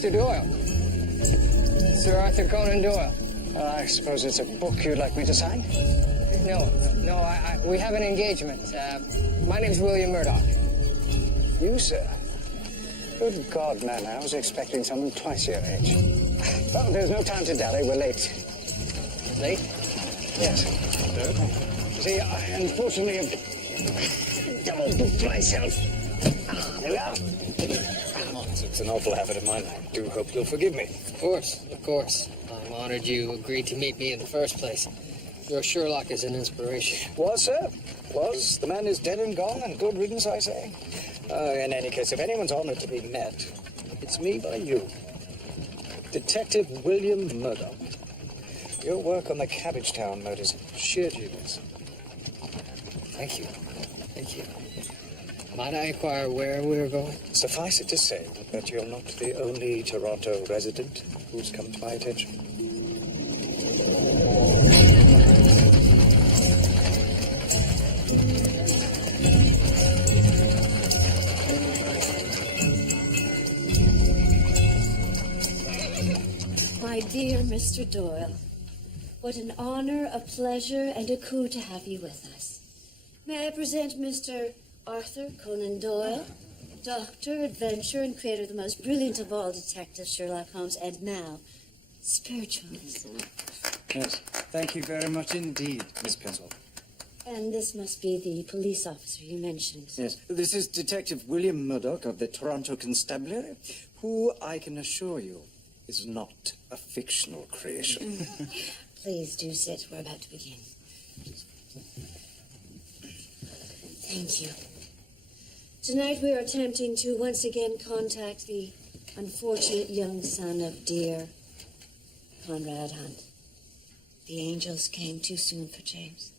Mr. Doyle. Sir Arthur Conan Doyle. I suppose it's a book you'd like me to sign? No, we have an engagement. My name's William Murdoch. You, sir? Good God, man, I was expecting someone twice your age. Well, there's no time to dally. We're late. Late? Yes. See, I unfortunately have double-booked myself. There we are. It's an awful habit of mine. I do hope you'll forgive me. Of course. I'm honored you agreed to meet me in the first place. Your Sherlock is an inspiration. Was, sir? Was. The man is dead and gone, and good riddance, I say. In any case, if anyone's honored to be met, it's me by you. Detective William Murdoch. Your work on the Cabbagetown murders, sheer genius. Thank you. Might I inquire where we're going? Suffice it to say that you're not the only Toronto resident who's come to my attention. My dear Mr. Doyle, what an honor, a pleasure, and a coup to have you with us. May I present Mr. Arthur Conan Doyle, doctor, adventurer, and creator of the most brilliant of all detectives, Sherlock Holmes, and now, spiritualist. Yes, thank you very much indeed, Miss Pencil. And this must be the police officer you mentioned. Yes, this is Detective William Murdoch of the Toronto Constabulary, who I can assure you is not a fictional creation. Please do sit. We're about to begin. Thank you. Tonight we are attempting to once again contact the unfortunate young son of dear Conrad Hunt. The angels came too soon for James.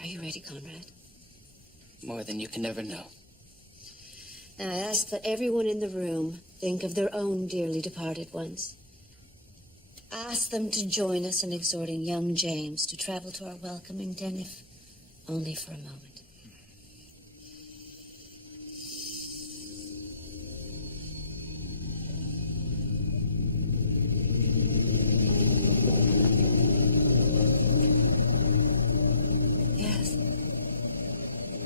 Are you ready, Conrad? More than you can ever know. Now I ask that everyone in the room think of their own dearly departed ones. Ask them to join us in exhorting young James to travel to our welcoming den, if only for a moment. Yes.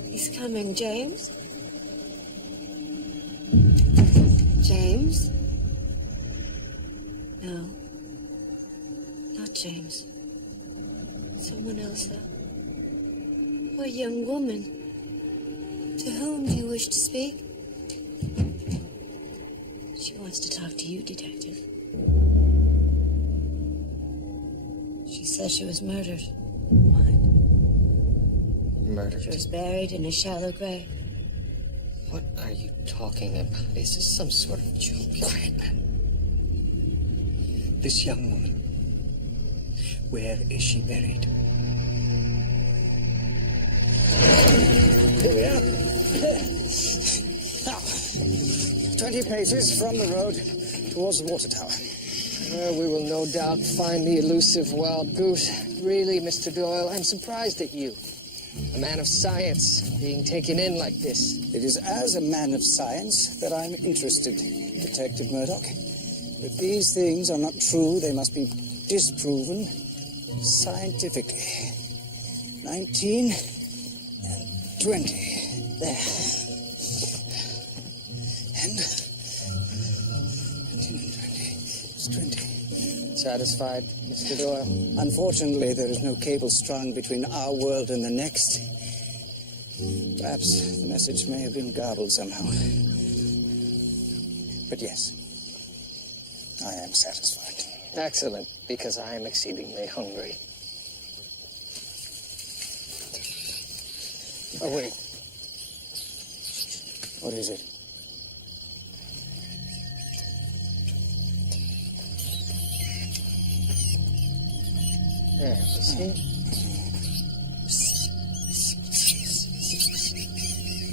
He's coming, James. James? No. Not James. Someone else, though. A young woman. To whom do you wish to speak? She wants to talk to you, Detective. She says she was murdered. What? Murdered? She was buried in a shallow grave. What are you talking about? Is this some sort of joke? Quiet, man. This young woman, where is she buried? Here we are. Now, 20 paces from the road towards the water tower. We will no doubt find the elusive wild goose. Really, Mr. Doyle, I'm surprised at you. A man of science being taken in like this. It is as a man of science that I'm interested, Detective Murdoch. If these things are not true, they must be disproven scientifically. 19 and 20. There. And 19 and 20. It's 20. Satisfied, Mr. Doyle? Unfortunately, there is no cable strung between our world and the next. Perhaps the message may have been garbled somehow. But yes, I am satisfied. Excellent, because I am exceedingly hungry. Oh, wait. What is it? There, you see?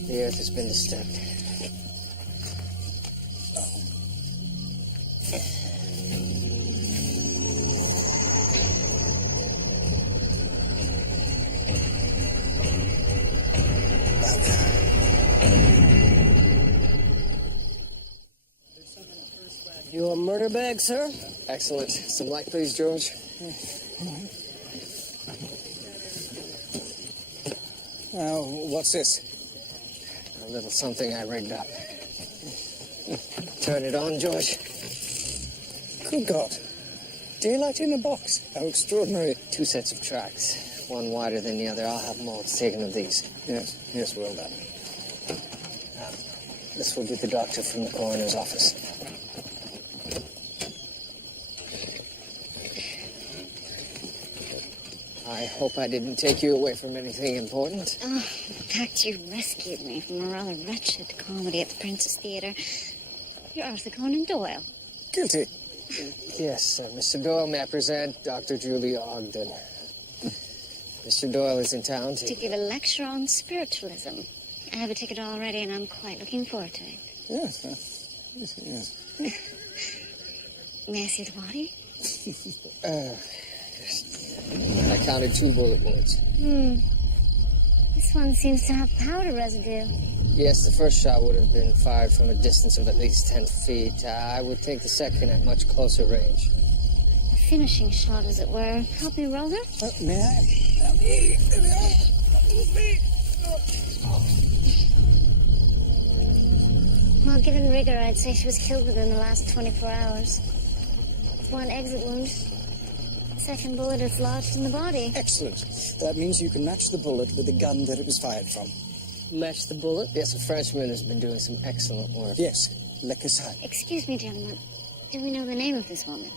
The earth has been disturbed. You murder bag, sir? Excellent. Some light, please, George. Now, what's this? A little something I rigged up. Turn it on, George. Good God. Daylight in a box. How extraordinary. 2 sets of tracks, one wider than the other. I'll have molds taken of these. Yes, well done. This will be the doctor from the coroner's office. I hope I didn't take you away from anything important. Oh, in fact, you rescued me from a rather wretched comedy at the Princess Theatre. You're Arthur Conan Doyle. Guilty. Yes, Mr. Doyle, may I present Dr. Julia Ogden. Mr. Doyle is in town To give a lecture on spiritualism. I have a ticket already, and I'm quite looking forward to it. Yes. May I see the body? I counted 2 bullet wounds. This one seems to have powder residue. Yes, the first shot would have been fired from a distance of at least 10 feet. I would think the second at much closer range. A finishing shot, as it were. Help me roll her? May I? Help me. There we are. Help me. Well, given rigor, I'd say she was killed within the last 24 hours. One exit wound. Second bullet is lodged in the body. Excellent. That means you can match the bullet with the gun that it was fired from. Match the bullet? Yes, a Frenchman has been doing some excellent work. Yes, Le Casal. Excuse me, gentlemen. Do we know the name of this woman?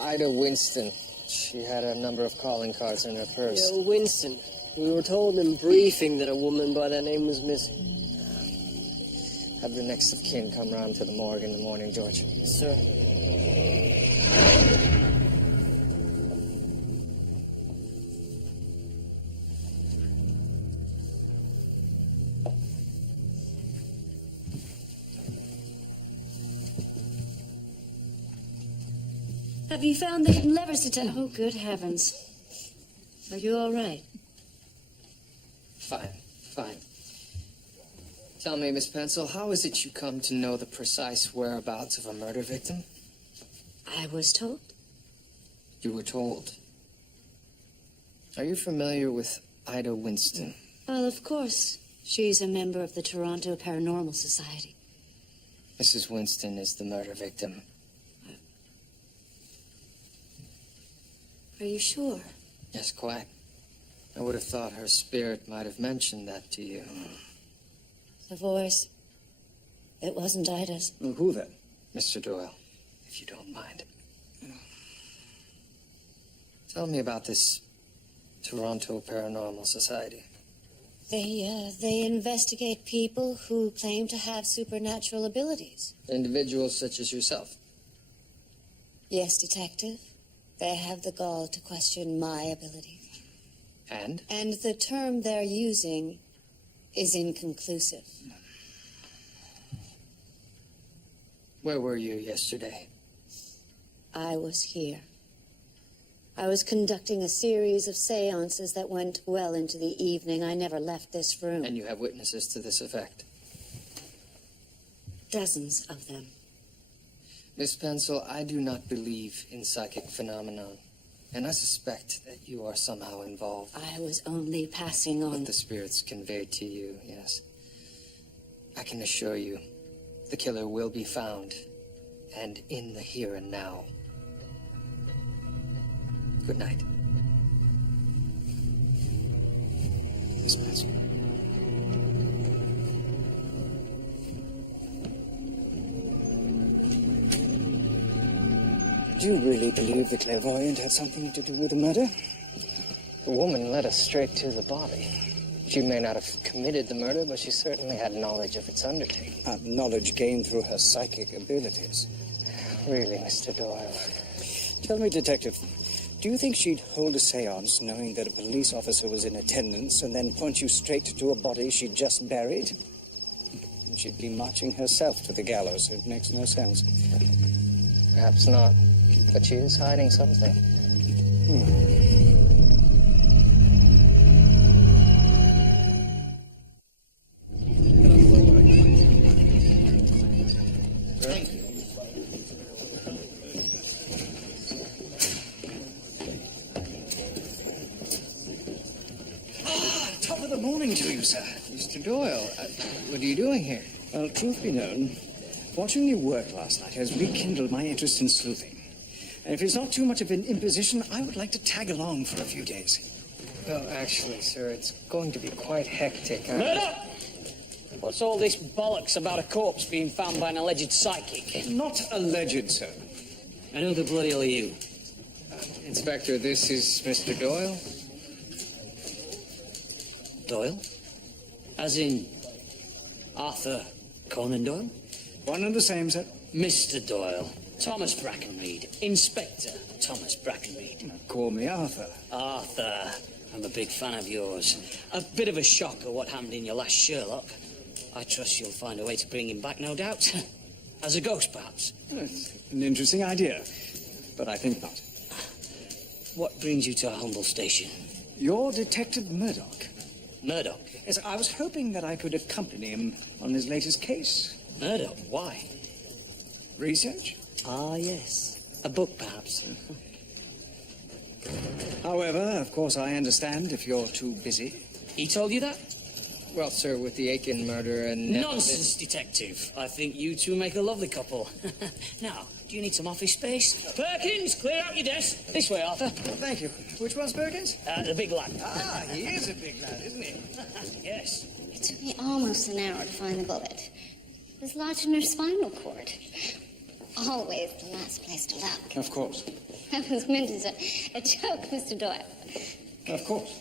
Ida Winston. She had a number of calling cards in her purse. Yeah, Winston. We were told in briefing that a woman by that name was missing. Have the next of kin come round to the morgue in the morning, George. Yes, sir. Have you found the hidden levers to turn? Oh, good heavens. Are you all right? Fine. Tell me, Miss Pencil, how is it you come to know the precise whereabouts of a murder victim? I was told. You were told. Are you familiar with Ida Winston? Well, of course. She's a member of the Toronto Paranormal Society. Mrs. Winston is the murder victim. Are you sure? Yes, quite. I would have thought her spirit might have mentioned that to you. The voice. It wasn't Ida's. Well, who then? Mr. Doyle, if you don't mind. Tell me about this Toronto Paranormal Society. They investigate people who claim to have supernatural abilities. Individuals such as yourself. Yes, Detective. They have the gall to question my abilities. And? And the term they're using is inconclusive. Where were you yesterday? I was here. I was conducting a series of seances that went well into the evening. I never left this room. And you have witnesses to this effect? Dozens of them. Miss Pencil, I do not believe in psychic phenomenon, and I suspect that you are somehow involved. I was only passing on. What the spirits conveyed to you, yes. I can assure you, the killer will be found, and in the here and now. Good night. Miss Pencil. Do you really believe the clairvoyant had something to do with the murder? The woman led us straight to the body. She may not have committed the murder, but she certainly had knowledge of its undertaking. Knowledge gained through her psychic abilities. Really, Mr. Doyle. Tell me, Detective, do you think she'd hold a seance knowing that a police officer was in attendance and then point you straight to a body she'd just buried? And she'd be marching herself to the gallows. It makes no sense. Perhaps not, but she is hiding something. good morning to you, sir. Mr. Doyle, what are you doing here? Well, truth be known, watching you work last night has rekindled my interest in sleuthing. And if it's not too much of an imposition, I would like to tag along for a few days. Well, actually, sir, it's going to be quite hectic. Murdoch! What's all this bollocks about a corpse being found by an alleged psychic? Not alleged, sir. And who the bloody hell are you? Inspector, this is Mr. Doyle. Doyle? As in Arthur Conan Doyle? One and the same, sir. Mr. Doyle. Thomas Brackenreed. Inspector Thomas Brackenreed. Call me Arthur. Arthur. I'm a big fan of yours. A bit of a shocker what happened in your last Sherlock. I trust you'll find a way to bring him back, no doubt. As a ghost, perhaps. It's an interesting idea, but I think not. What brings you to our humble station? You're Detective Murdoch. Murdoch? Yes, I was hoping that I could accompany him on his latest case. Murdoch? Why? Research? Ah, yes. A book, perhaps. However, of course, I understand if you're too busy. He told you that? Well, sir, with the Aiken murder and... Nonsense, detective. I think you two make a lovely couple. Now, do you need some office space? Perkins, clear out your desk. This way, Arthur. Thank you. Which one's Perkins? The big lad. Ah, he is a big lad, isn't he? Yes. It took me almost an hour to find the bullet. It was lodged in her spinal cord. Always the last place to look. Of course. That was meant as a joke, Mr. Doyle. Of course.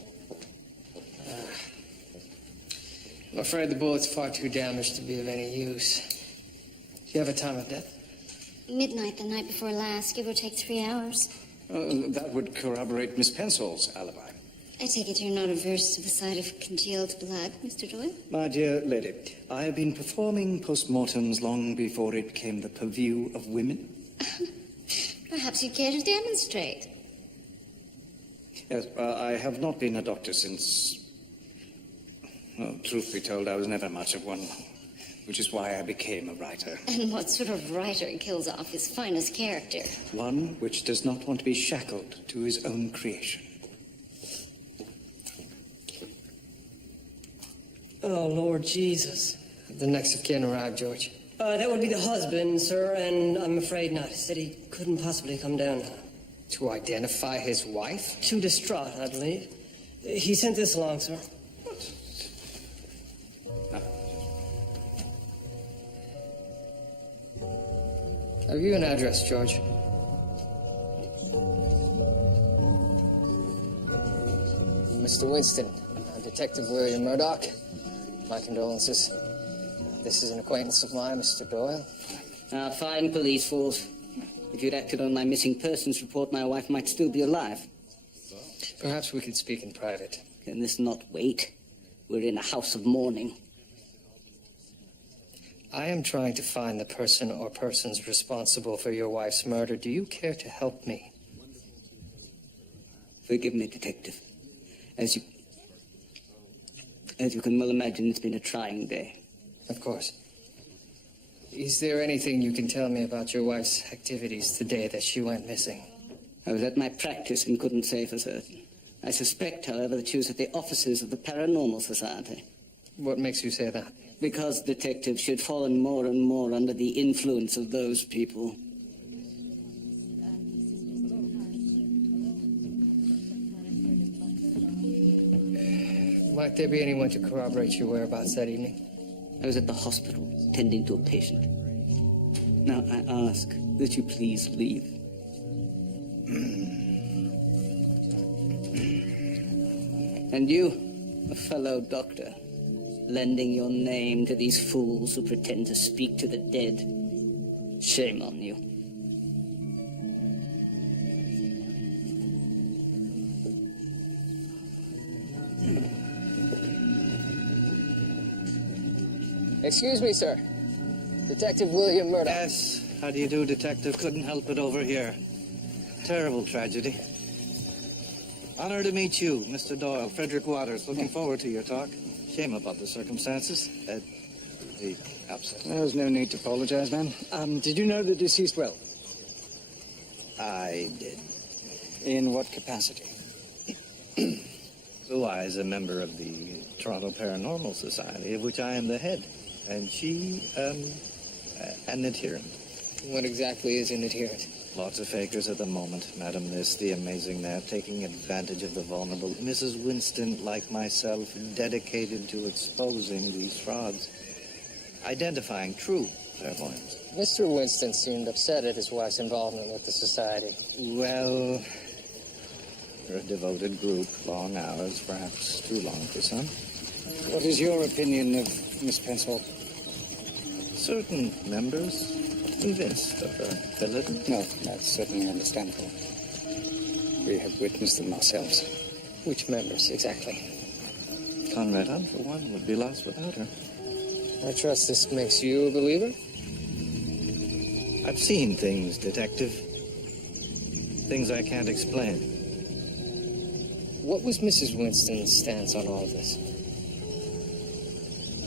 I'm afraid the bullet's far too damaged to be of any use. Do you have a time of death? Midnight the night before last, give or take 3 hours. That would corroborate Miss Pensol's alibi. I take it you're not averse to the sight of congealed blood, Mr. Doyle? My dear lady, I have been performing postmortems long before it became the purview of women. Perhaps you'd care to demonstrate. Yes, I have not been a doctor since... Well, truth be told, I was never much of one, which is why I became a writer. And what sort of writer kills off his finest character? One which does not want to be shackled to his own creation. Oh, Lord Jesus. The next of kin arrived, George. That would be the husband, sir, and I'm afraid not. He said he couldn't possibly come down. To identify his wife? Too distraught, I believe. He sent this along, sir. Have you an address, George? Mr. Winston, Detective William Murdoch. My condolences. This is an acquaintance of mine, Mr. Doyle. Fine police force. If you'd acted on my missing persons report, my wife might still be alive. Perhaps we could speak in private. Can this not wait? We're in a house of mourning. I am trying to find the person or persons responsible for your wife's murder. Do you care to help me? Forgive me, detective. As you can well imagine, it's been a trying day. Of course. Is there anything you can tell me about your wife's activities the day that she went missing? I was at my practice and couldn't say for certain. I suspect, however, that she was at the offices of the Paranormal Society. What makes you say that? Because detectives should fallen more and more under the influence of those people. Might there be anyone to corroborate your whereabouts that evening? I was at the hospital, tending to a patient. Now, I ask that you please leave. And you, a fellow doctor, lending your name to these fools who pretend to speak to the dead. Shame on you. Excuse me, sir. Detective William Murdoch. Yes, how do you do, Detective? Couldn't help it over here. Terrible tragedy. Honor to meet you, Mr. Doyle. Frederick Waters. Looking forward to your talk. Shame about the circumstances. The upset. There's no need to apologize, man. Did you know the deceased well? I did. In what capacity? Otherwise, a member of the Toronto Paranormal Society, of which I am the head. And she, an adherent. What exactly is an adherent? Lots of fakers at the moment. Madam This, the amazing that, taking advantage of the vulnerable. Mrs. Winston, like myself, dedicated to exposing these frauds. Identifying true clairvoyance. Mr. Winston seemed upset at his wife's involvement with the society. Well, we're a devoted group. Long hours, perhaps too long for some. What is your opinion of Miss Pensole? Certain members convinced of her ability. No, that's certainly understandable. We have witnessed them ourselves. Which members, exactly? Conrad Hunt, for one, would be lost without her. I trust this makes you a believer? I've seen things, Detective. Things I can't explain. What was Mrs. Winston's stance on all of this?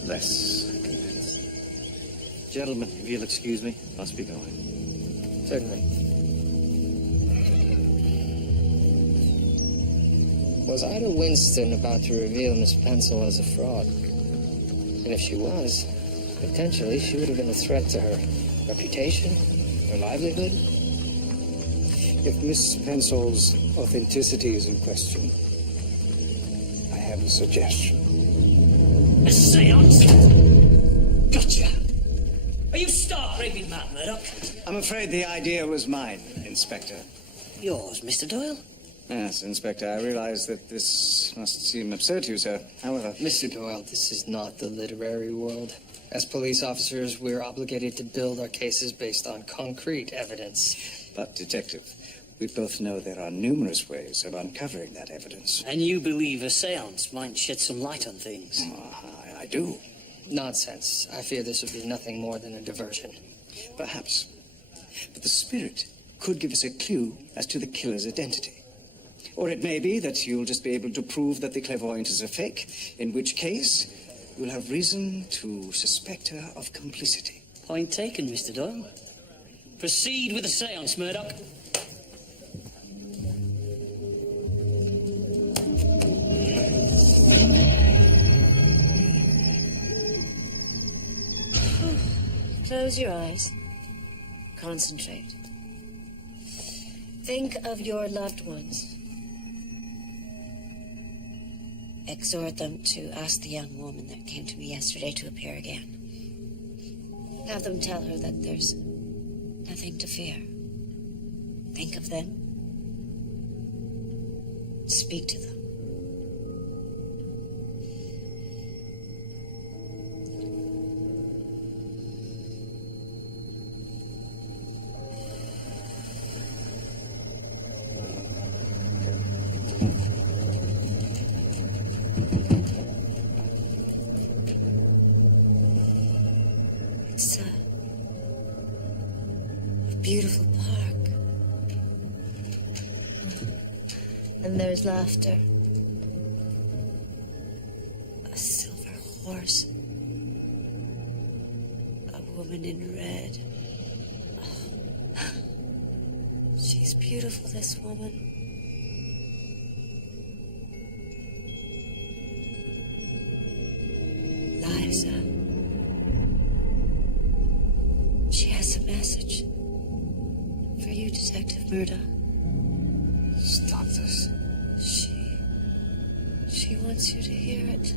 Less convinced. Gentlemen, if you'll excuse me, must be going. Certainly. Was Ida Winston about to reveal Miss Pensole as a fraud? And if she was, potentially she would have been a threat to her reputation, her livelihood. If Miss Pensole's authenticity is in question, I have a suggestion. A seance? Gotcha. Are you stark raving mad, Murdoch? I'm afraid the idea was mine, Inspector. Yours, Mr. Doyle? Yes, Inspector, I realize that this must seem absurd to you, sir. However... Mr. Doyle, this is not the literary world. As police officers, we're obligated to build our cases based on concrete evidence. But, Detective, we both know there are numerous ways of uncovering that evidence. And you believe a seance might shed some light on things? I do. Nonsense. I fear this would be nothing more than a diversion. Perhaps. But the spirit could give us a clue as to the killer's identity. Or it may be that you'll just be able to prove that the clairvoyant is a fake, in which case you'll have reason to suspect her of complicity. Point taken, Mr. Doyle. Proceed with the seance, Murdoch. Close your eyes. Concentrate. Think of your loved ones. Exhort them to ask the young woman that came to me yesterday to appear again. Have them tell her that there's nothing to fear. Think of them. Speak to them. It's a beautiful park. And there's laughter. A silver horse. A woman in red. She's beautiful, this woman. Liza. She has a message for you, Detective Murdoch. Stop this. She wants you to hear it.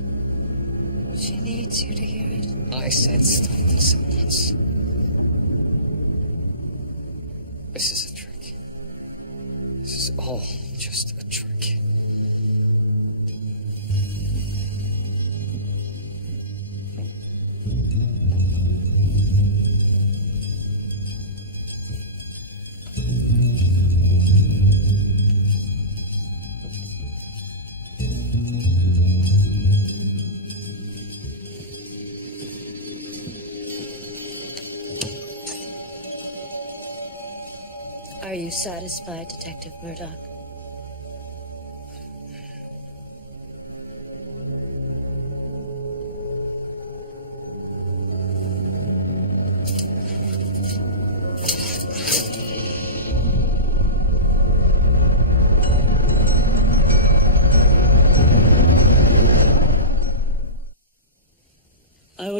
She needs you to hear it. I said stop this at once. This is a trick. This is all just a trick. Are you satisfied, Detective Murdoch?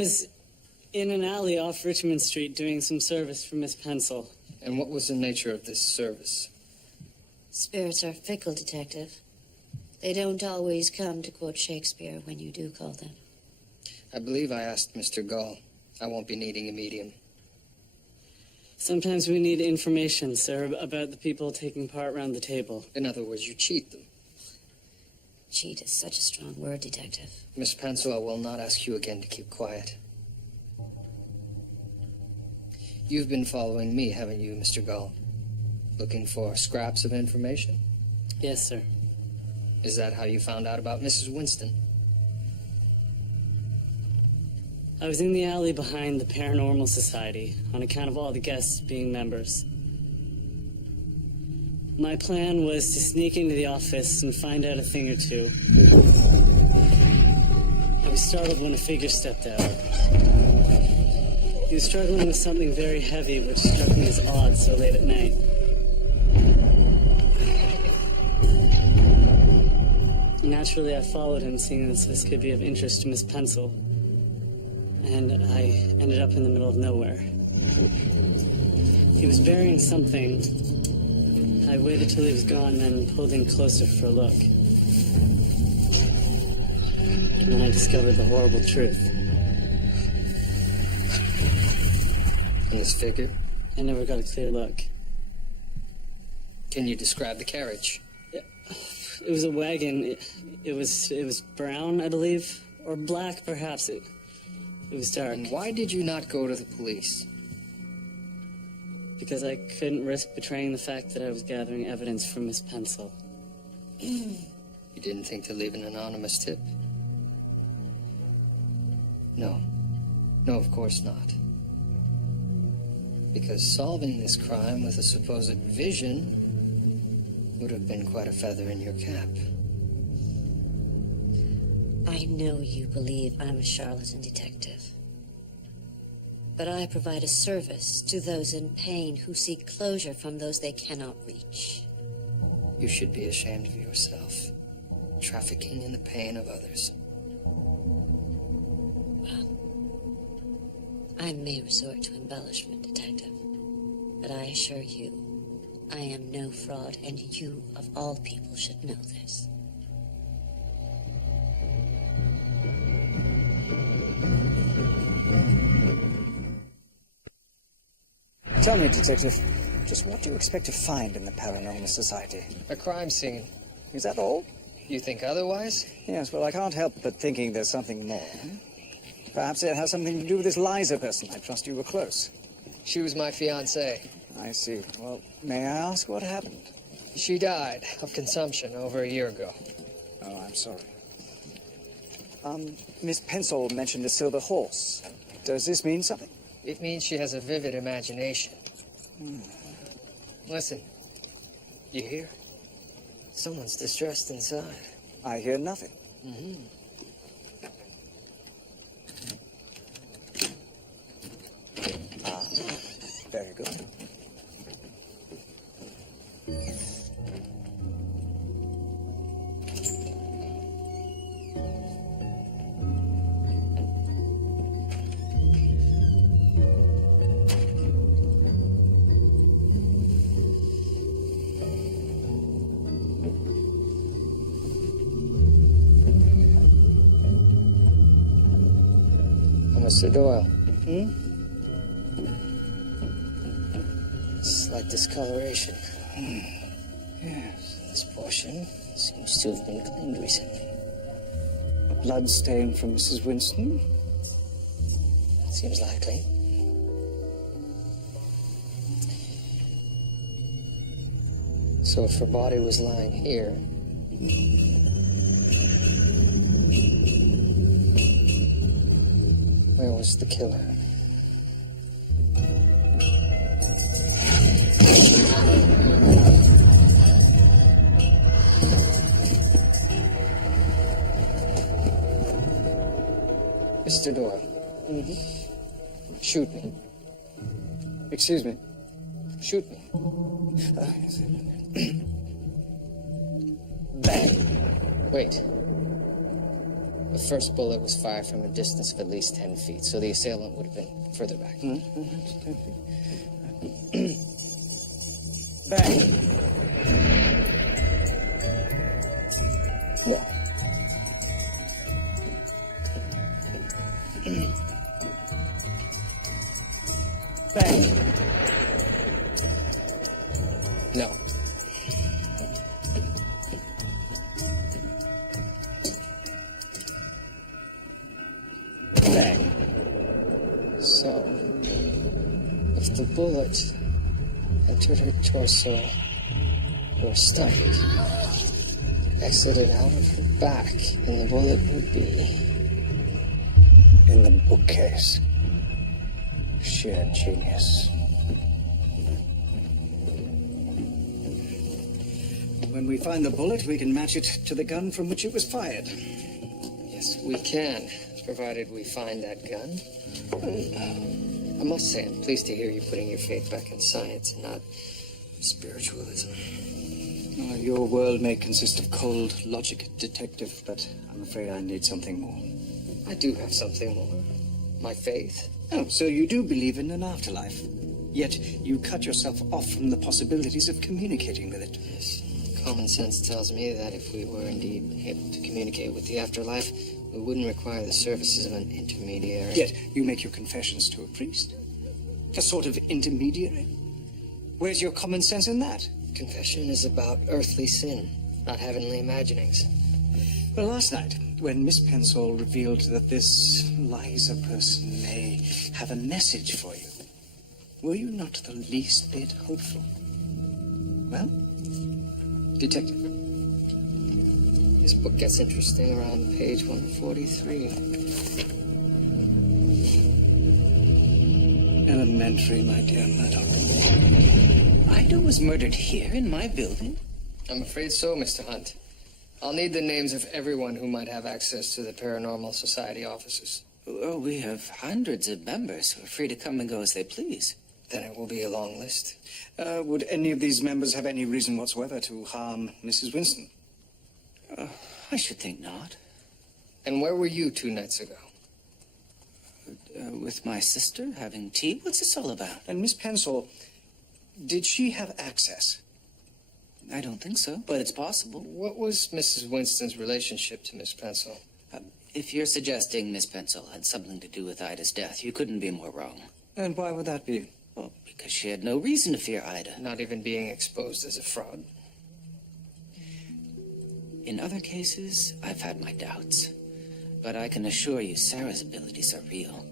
was in an alley off Richmond Street doing some service for Miss Pencil. And what was the nature of this service? Spirits are fickle, Detective. They don't always come, to quote Shakespeare, when you do call them. I believe I asked Mr. Gall. I won't be needing a medium. Sometimes we need information, sir, about the people taking part around the table. In other words, you cheat them. Cheat is such a strong word, Detective. Miss Pencil, I will not ask you again to keep quiet. You've been following me, haven't you, Mr. Gall? Looking for scraps of information? Yes, sir. Is that how you found out about Mrs. Winston? I was in the alley behind the Paranormal Society on account of all the guests being members. My plan was to sneak into the office and find out a thing or two. I was startled when a figure stepped out. He was struggling with something very heavy, which struck me as odd so late at night. Naturally, I followed him, seeing that this could be of interest to Miss Pencil. And I ended up in the middle of nowhere. He was bearing something. I waited till he was gone, then pulled in closer for a look. And then I discovered the horrible truth. And this figure? I never got a clear look. Can you describe the carriage? It was a wagon. It was brown, I believe, or black, perhaps. It was dark. And why did you not go to the police? Because I couldn't risk betraying the fact that I was gathering evidence from Miss Pencil. You didn't think to leave an anonymous tip? No. No, of course not. Because solving this crime with a supposed vision would have been quite a feather in your cap. I know you believe I'm a charlatan, Detective. But I provide a service to those in pain who seek closure from those they cannot reach. You should be ashamed of yourself, trafficking in the pain of others. Well, I may resort to embellishment, Detective, but I assure you, I am no fraud, and you, of all people, should know this. Tell me, Detective, just what do you expect to find in the Paranormal Society? A crime scene. Is that all? You think otherwise? Yes, well, I can't help but thinking there's something more. Perhaps it has something to do with this Liza person. I trust you were close. She was my fiancée. I see. Well, may I ask what happened? She died of consumption over a year ago. Oh, I'm sorry. Miss Pencil mentioned a silver horse. Does this mean something? It means she has a vivid imagination. Listen. You hear? Someone's distressed inside. I hear nothing. Very good. Mr. Doyle. Slight discoloration. Yes. This portion seems to have been cleaned recently. A blood stain from Mrs. Winston? Seems likely. So if her body was lying here, where was the killer? Mr. Doyle. Shoot me. Excuse me. Shoot me. Bang. Wait. The first bullet was fired from a distance of at least 10 feet, so the assailant would have been further back. 10 feet. Back. No. Back. No. Back. So, if the bullet entered her torso or stomach, exited out of her back, and the bullet would be In the bookcase. Sheer genius. When we find the bullet, we can match it to the gun from which it was fired. Yes, we can, provided we find that gun. I must say, I'm pleased to hear you putting your faith back in science and not spiritualism. Your world may consist of cold logic, detective, but I'm afraid I need something more. I do have something more. My faith. Oh, so you do believe in an afterlife. Yet you cut yourself off from the possibilities of communicating with it. Yes. Common sense tells me that if we were indeed able to communicate with the afterlife, we wouldn't require the services of an intermediary. Yet you make your confessions to a priest. A sort of intermediary. Where's your common sense in that? Confession is about earthly sin, not heavenly imaginings. Well, last night, when Miss Pensole revealed that this Liza person may have a message for you, were you not the least bit hopeful? Well, detective. This book gets interesting around page 143. Elementary, my dear Murdoch. Ida was murdered here in my building? I'm afraid so, Mr. Hunt. I'll need the names of everyone who might have access to the Paranormal Society offices. Oh, we have hundreds of members who are free to come and go as they please. Then it will be a long list. Would any of these members have any reason whatsoever to harm Mrs. Winston? I should think not. And where were you 2 nights ago? With my sister, having tea? What's this all about? And Miss Pensole, did she have access? I don't think so, but it's possible. What was Mrs. Winston's relationship to Miss Pensole? If you're suggesting Miss Pensole had something to do with Ida's death, you couldn't be more wrong. And why would that be? Well, because she had no reason to fear Ida. Not even being exposed as a fraud. In other cases, I've had my doubts. But I can assure you Sarah's abilities are real.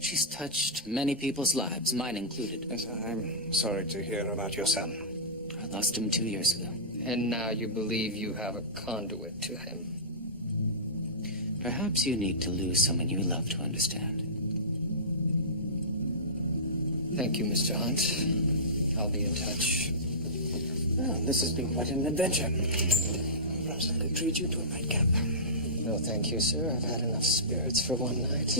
She's touched many people's lives, mine included. Yes, I'm sorry to hear about your son. I lost him 2 years ago. And now you believe you have a conduit to him. Perhaps you need to lose someone you love to understand. Thank you, Mr. Hunt. I'll be in touch. Well, this has been quite an adventure. Perhaps I could treat you to a nightcap. No, thank you, sir. I've had enough spirits for one night.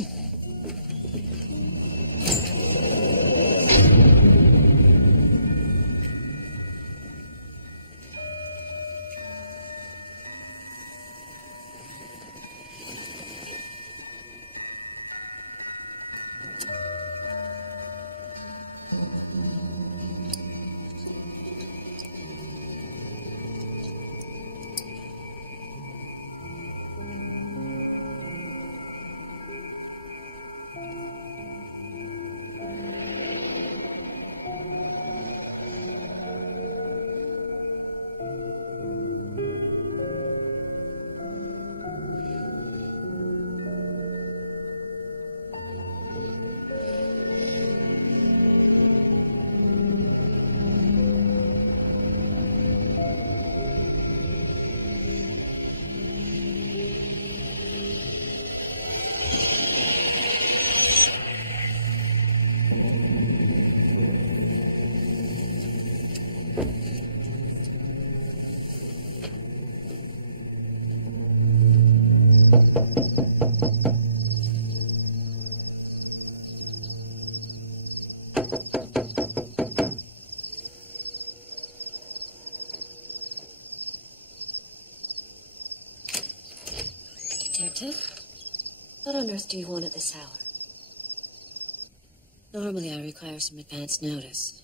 Detective? What on earth do you want at this hour? Normally, I require some advance notice.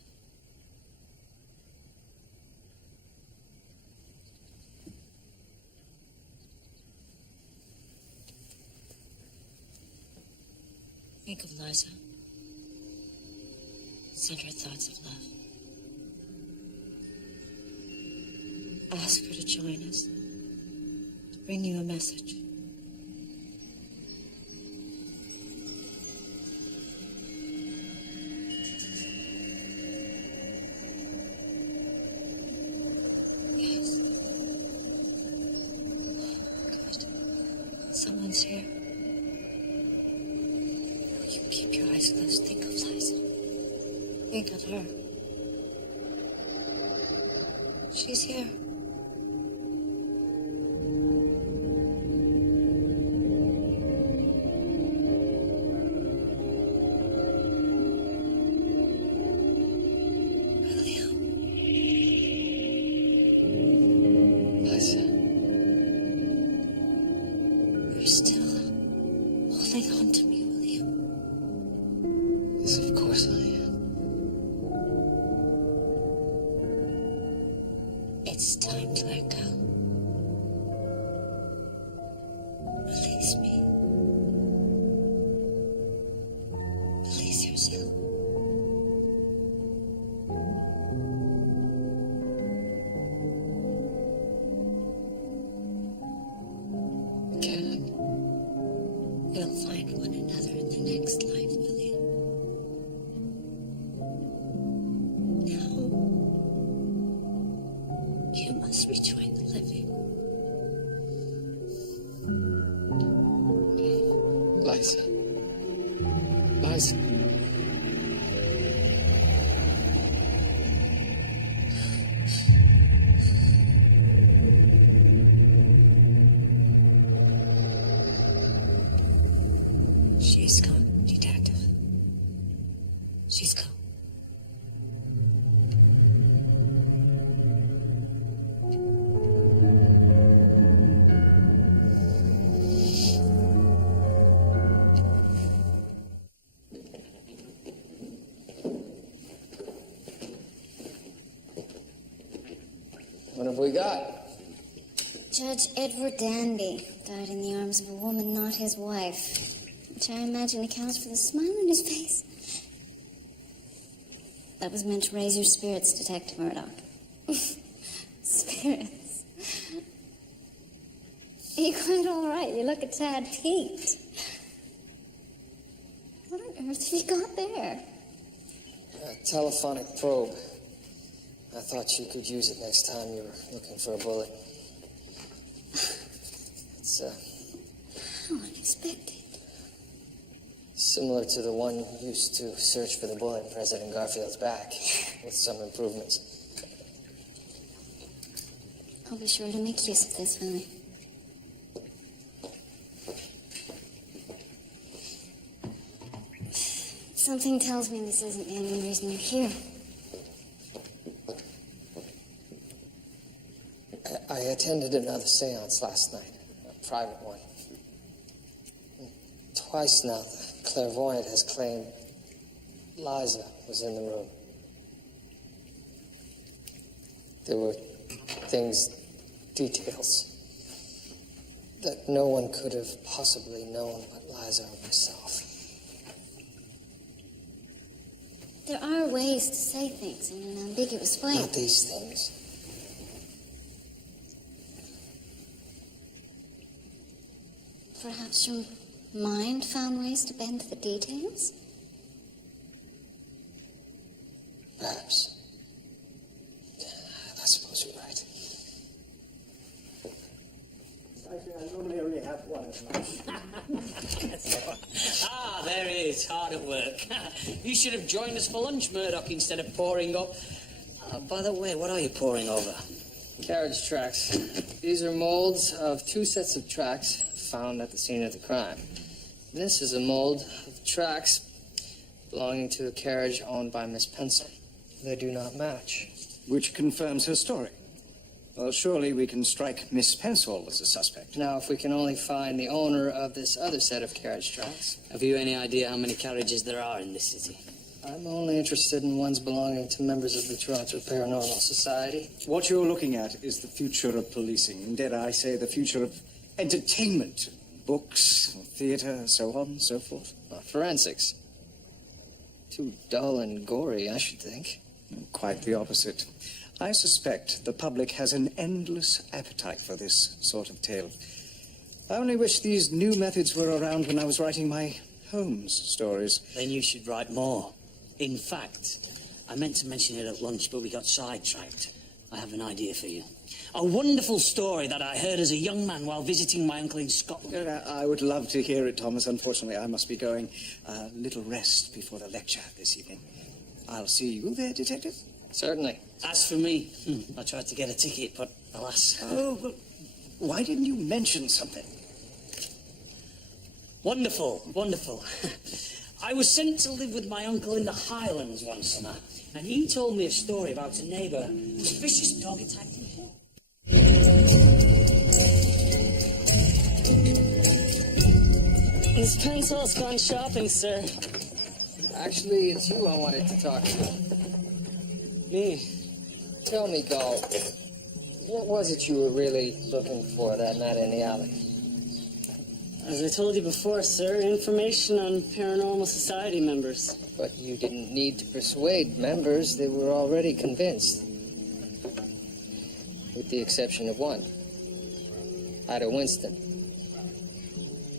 Think of Liza. Send her thoughts of love. Ask her to join us. To bring you a message. Yes. Good. Someone's here. You keep your eyes closed. Think of Liza. Think of her. She's here. It's time to let go. Release me. Release yourself. Can. We'll find one another in the next life, William. You must rejoin the living. Liza. Liza. She's gone, Detective. She's gone. What have we got? Judge Edward Danby died in the arms of a woman not his wife, which I imagine accounts for the smile on his face. That was meant to raise your spirits, Detective Murdoch. Spirits? Are you quite all right? You look a tad peaked. What on earth have you got there? A telephonic probe. I thought you could use it next time you were looking for a bullet. It's, How unexpected. similar to the one used to search for the bullet in President Garfield's back, with some improvements. I'll be sure to make use of this, Willie. Something tells me this isn't the only reason you're here. I attended another seance last night, a private one. Twice now, the clairvoyant has claimed Liza was in the room. There were things, details, that no one could have possibly known but Liza herself. There are ways to say things in an ambiguous way. Not these things. Perhaps your mind found ways to bend the details? Perhaps. I suppose you're right. I normally only have one at lunch. Ah, there he is, hard at work. You should have joined us for lunch, Murdoch, instead of pouring up. By the way, what are you pouring over? Carriage tracks. These are molds of 2 sets of tracks found at the scene of the crime. This is a mold of tracks belonging to a carriage owned by Miss Pencil. They do not match. Which confirms her story. Well, surely we can strike Miss Pencil as a suspect. Now, if we can only find the owner of this other set of carriage tracks. Have you any idea how many carriages there are in this city? I'm only interested in ones belonging to members of the Toronto Paranormal Society. What you're looking at is the future of policing. Dare I say the future of entertainment. Books, theatre, so on, so forth. Forensics. Too dull and gory, I should think. Quite the opposite. I suspect the public has an endless appetite for this sort of tale. I only wish these new methods were around when I was writing my Holmes stories. Then you should write more. In fact, I meant to mention it at lunch, but we got sidetracked. I have an idea for you. A wonderful story that I heard as a young man while visiting my uncle in Scotland. I would love to hear it, Thomas. Unfortunately, I must be going. A little rest before the lecture this evening. I'll see you there, Detective. Certainly. As for me, I tried to get a ticket, but alas. Oh, well, why didn't you mention something? Wonderful, wonderful. I was sent to live with my uncle in the Highlands one summer, and he told me a story about a neighbour whose vicious dog attacked him. Miss Pencil's gone shopping, sir. Actually, it's you I wanted to talk to. Me? Tell me, Gall, what was it you were really looking for that night in the alley? As I told you before, sir, information on Paranormal Society members. But you didn't need to persuade members. They were already convinced. With the exception of one. Ida Winston.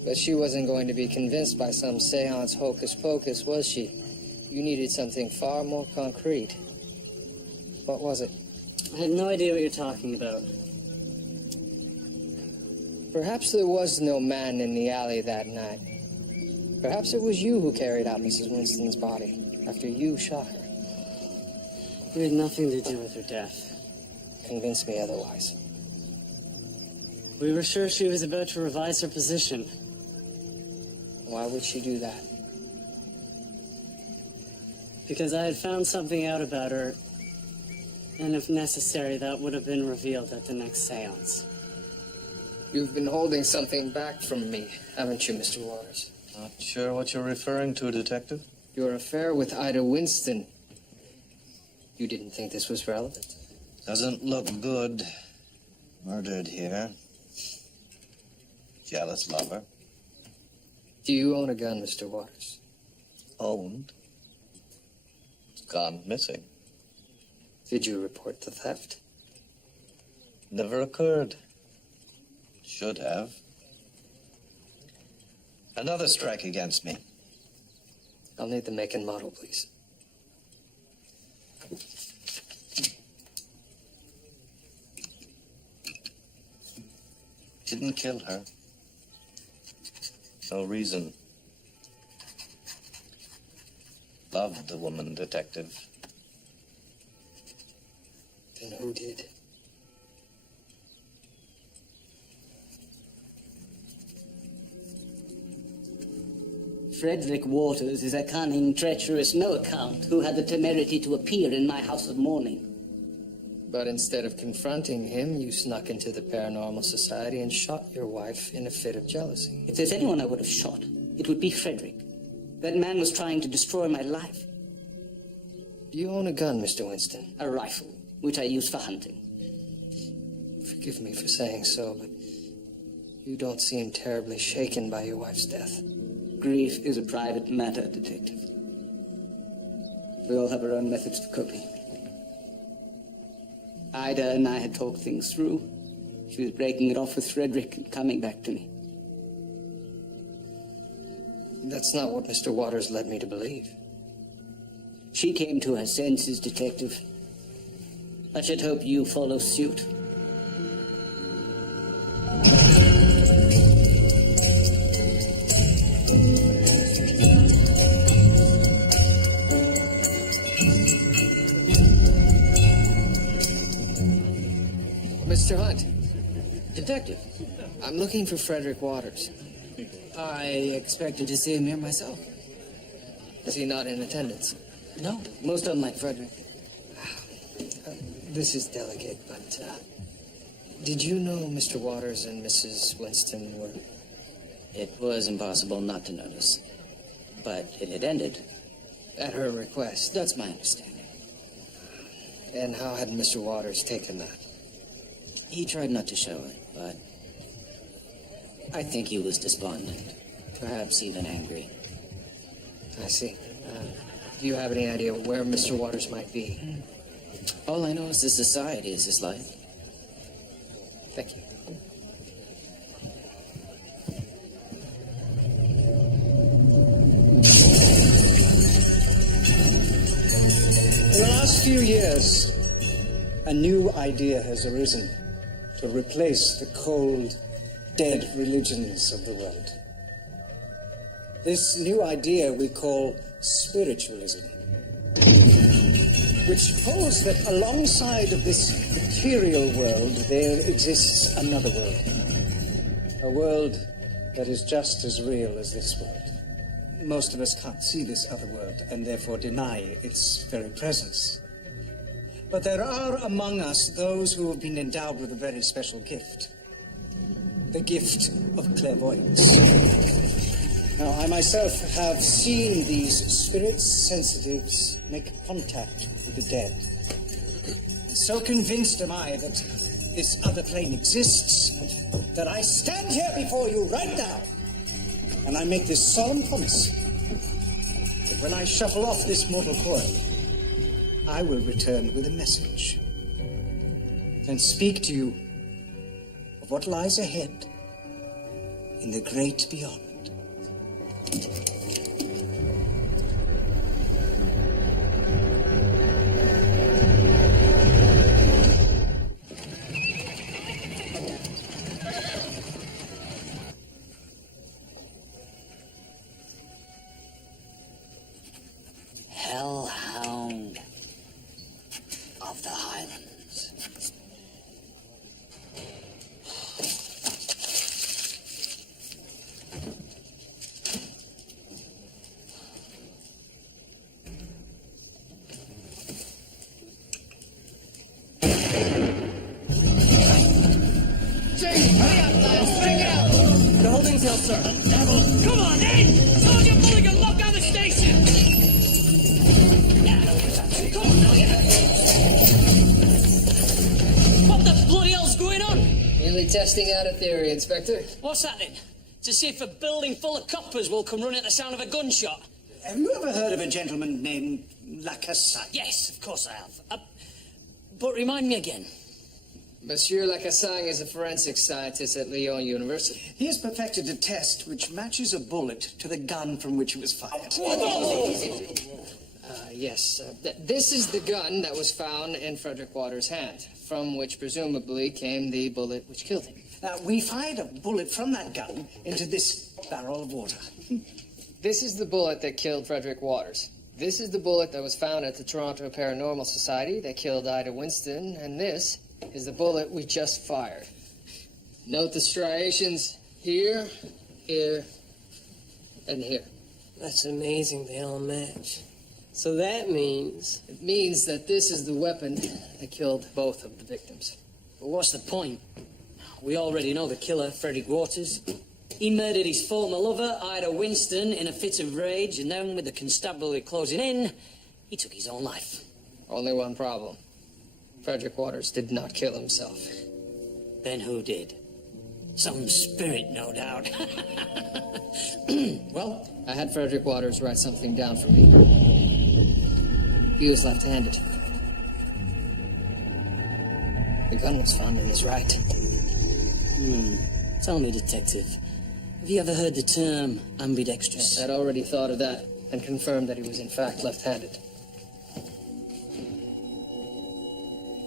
But she wasn't going to be convinced by some seance hocus-pocus, was she? You needed something far more concrete. What was it? I had no idea what you're talking about. Perhaps there was no man in the alley that night. Perhaps it was you who carried out Mrs. Winston's body after you shot her. We had nothing to do with her death. Convince me otherwise. We were sure she was about to revise her position. Why would she do that? Because I had found something out about her, and if necessary, that would have been revealed at the next seance. You've been holding something back from me, haven't you, Mr. Waters? Not sure what you're referring to, Detective. Your affair with Ida Winston. You didn't think this was relevant? Doesn't look good. Murdered here. Jealous lover. Do you own a gun, Mr. Waters? Owned. It's gone missing. Did you report the theft? Never occurred. Should have. Another strike against me. I'll need the make and model, please. Didn't kill her. No reason. Loved the woman, Detective. Then who did? Frederick Waters is a cunning, treacherous no-account who had the temerity to appear in my house of mourning. But instead of confronting him, you snuck into the Paranormal Society and shot your wife in a fit of jealousy. If there's anyone I would have shot, it would be Frederick. That man was trying to destroy my life. Do you own a gun, Mr. Winston? A rifle, which I use for hunting. Forgive me for saying so, but you don't seem terribly shaken by your wife's death. Grief is a private matter, Detective. We all have our own methods of coping. Ida and I had talked things through. She was breaking it off with Frederick and coming back to me. That's not what Mr. Waters led me to believe. She came to her senses, Detective. I should hope you follow suit. Mr. Hunt, Detective, I'm looking for Frederick Waters. I expected to see him here myself. Is he not in attendance? No, most unlike Frederick. This is delicate, but Did you know Mr. Waters and Mrs. Winston were... It was impossible not to notice. But it had ended. At her request? That's my understanding. And how had Mr. Waters taken that? He tried not to show it, but I think he was despondent. Perhaps even angry. I see. Do you have any idea where Mr. Waters might be? All I know is the society is his life. Thank you. In the last few years, a new idea has arisen to replace the cold, dead religions of the world. This new idea we call spiritualism, which holds that alongside of this material world, there exists another world. A world that is just as real as this world. Most of us can't see this other world and therefore deny its very presence. But there are among us those who have been endowed with a very special gift. The gift of clairvoyance. Now, I myself have seen these spirits, sensitives, make contact with the dead. And so convinced am I that this other plane exists, that I stand here before you right now, and I make this solemn promise, that when I shuffle off this mortal coil, I will return with a message, and speak to you of what lies ahead in the great beyond. Hellhound of the Highlands. The holding cell, sir. Come on, then! Sergeant Mulligan, lock down the station! What the bloody hell's going on? Merely testing out a theory, Inspector. What's that then? To see if a building full of coppers will come running at the sound of a gunshot? Have you ever heard of a gentleman named Lacassagne? Yes, of course I have. But remind me again. Monsieur Lacassagne is a forensic scientist at Lyon University. He has perfected a test which matches a bullet to the gun from which it was fired. Yes. This is the gun that was found in Frederick Waters' hand, from which presumably came the bullet which killed him. Now, we fired a bullet from that gun into this barrel of water. This is the bullet that killed Frederick Waters. This is the bullet that was found at the Toronto Paranormal Society that killed Ida Winston, and this is the bullet we just fired. Note the striations here, here, and here. That's amazing they all match. So that means... It means that this is the weapon that killed both of the victims. But what's the point? We already know the killer, Frederick Waters. He murdered his former lover, Ida Winston, in a fit of rage, and then with the constabulary closing in, he took his own life. Only one problem. Frederick Waters did not kill himself. Then who did? Some spirit, no doubt. Well, I had Frederick Waters write something down for me. He was left-handed. The gun was found in his right. Tell me, Detective, have you ever heard the term ambidextrous? Yes, I'd already thought of that and confirmed that he was in fact left-handed.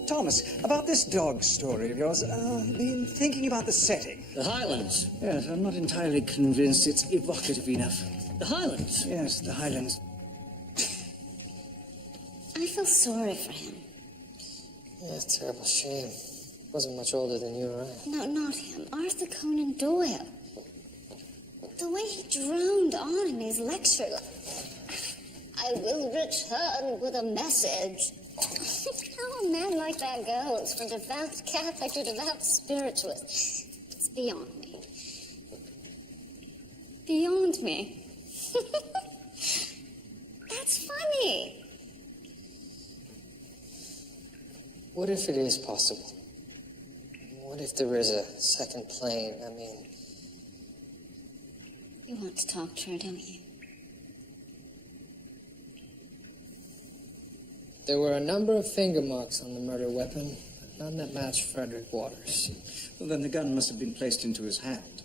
Thomas, about this dog story of yours, been thinking about the setting. The Highlands? Yes, I'm not entirely convinced it's evocative enough. The Highlands? Yes, the Highlands. I feel sorry for him. Yeah, it's a terrible shame. Wasn't much older than you or I. No, not him. Arthur Conan Doyle. The way he droned on in his lecture. I will return with a message. How a man like that goes from devout Catholic to devout spiritualist, it's beyond me. Beyond me. That's funny. What if it is possible? What if there is a second plane? I mean... You want to talk to her, don't you? There were a number of finger marks on the murder weapon, but none that matched Frederick Waters. Well, then the gun must have been placed into his hand.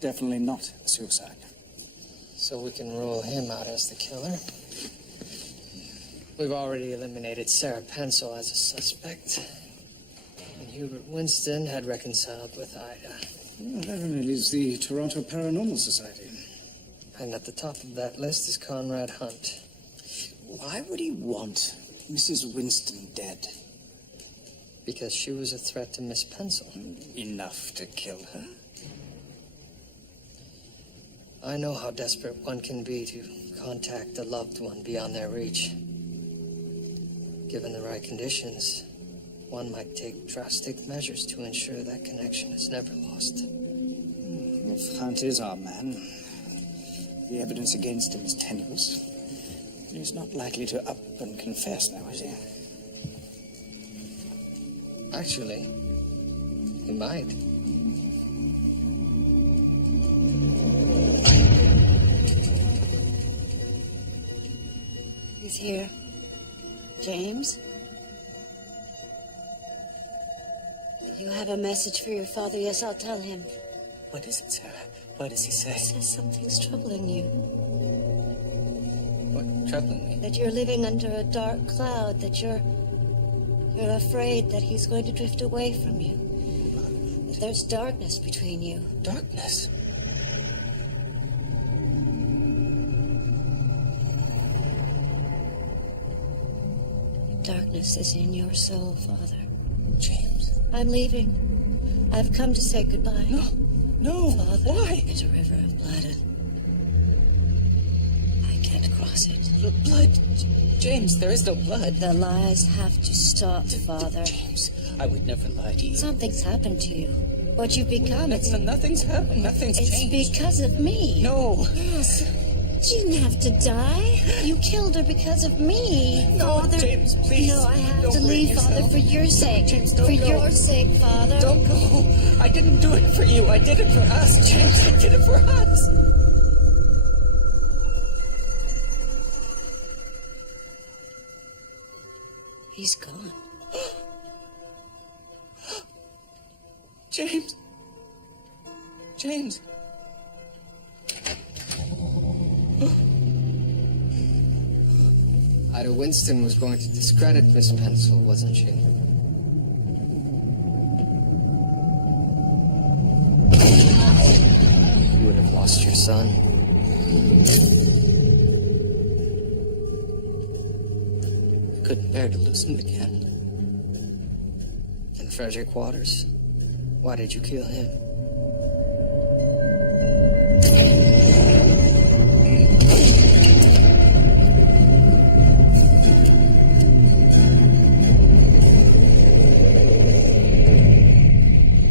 Definitely not a suicide. So we can rule him out as the killer. We've already eliminated Sarah Pencil as a suspect. And Hubert Winston had reconciled with Ida. Well, that only leaves the Toronto Paranormal Society. And at the top of that list is Conrad Hunt. Why would he want Mrs. Winston dead? Because she was a threat to Miss Pencil. Enough to kill her? I know how desperate one can be to contact a loved one beyond their reach. Given the right conditions, one might take drastic measures to ensure that connection is never lost. If Hunt is our man, the evidence against him is tenuous. He's not likely to up and confess now, is he? Actually, he might. He's here. James? You have a message for your father? Yes, I'll tell him. What is it, Sarah? What does he say? He says something's troubling you. What, troubling me? That you're living under a dark cloud, that you're afraid that he's going to drift away from you. That there's darkness between you. Darkness? Darkness is in your soul, Father. James. I'm leaving. I've come to say goodbye. No, Father, why? There's a river of blood, and I can't cross it. Blood? James, there is no blood. The lies have to stop, Father. James, I would never lie to you. Something's happened to you. What you've become, Nothing's happened. Nothing's changed. It's because of me. No. Yes. She didn't have to die. You killed her because of me. No, Father. James, please. No, I have Don't to hurt leave, Father, yourself. for your sake. James, don't for go. your sake, Father. Don't go. I didn't do it for you. I did it for us, James. I did it for us. He's gone. James. James. Ida Winston was going to discredit Miss Pencil, wasn't she? You would have lost your son. Couldn't bear to lose him again. And Frederick Waters? Why did you kill him?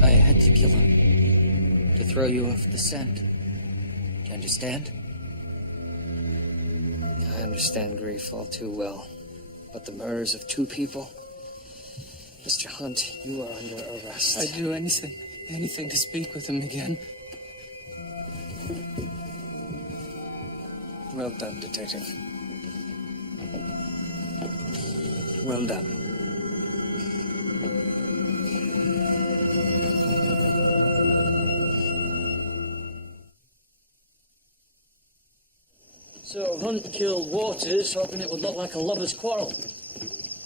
I had to kill him. To throw you off the scent. Do you understand? I understand grief all too well. But the murders of two people? Mr. Hunt, you are under arrest. I'd do anything to speak with him again. Well done, Detective. Well done. So Hunt killed Waters, hoping it would look like a lover's quarrel.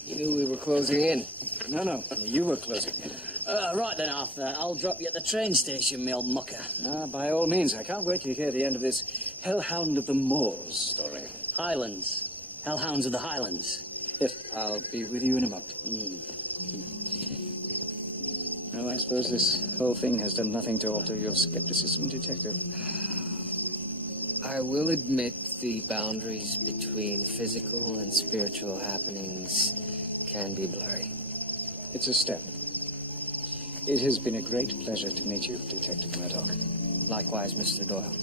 You knew we were closing in. No, you were closing in. Right then, Arthur. I'll drop you at the train station, me old mucker. By all means, I can't wait to hear the end of this Hellhound of the Moors story. Highlands. Hellhounds of the Highlands. Yes, I'll be with you in a moment. Well, I suppose this whole thing has done nothing to alter your skepticism, Detective. I will admit the boundaries between physical and spiritual happenings can be blurry. It's a step. It has been a great pleasure to meet you, Detective Murdoch. Likewise, Mr. Doyle.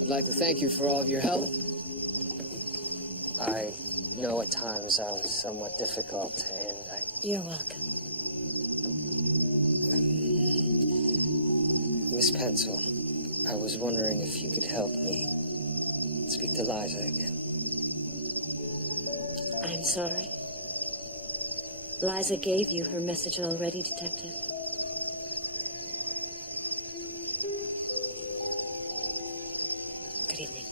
I'd like to thank you for all of your help. I know at times I was somewhat difficult, and You're welcome. Miss Pencil, I was wondering if you could help me speak to Liza again. I'm sorry. Liza gave you her message already, Detective. Good evening.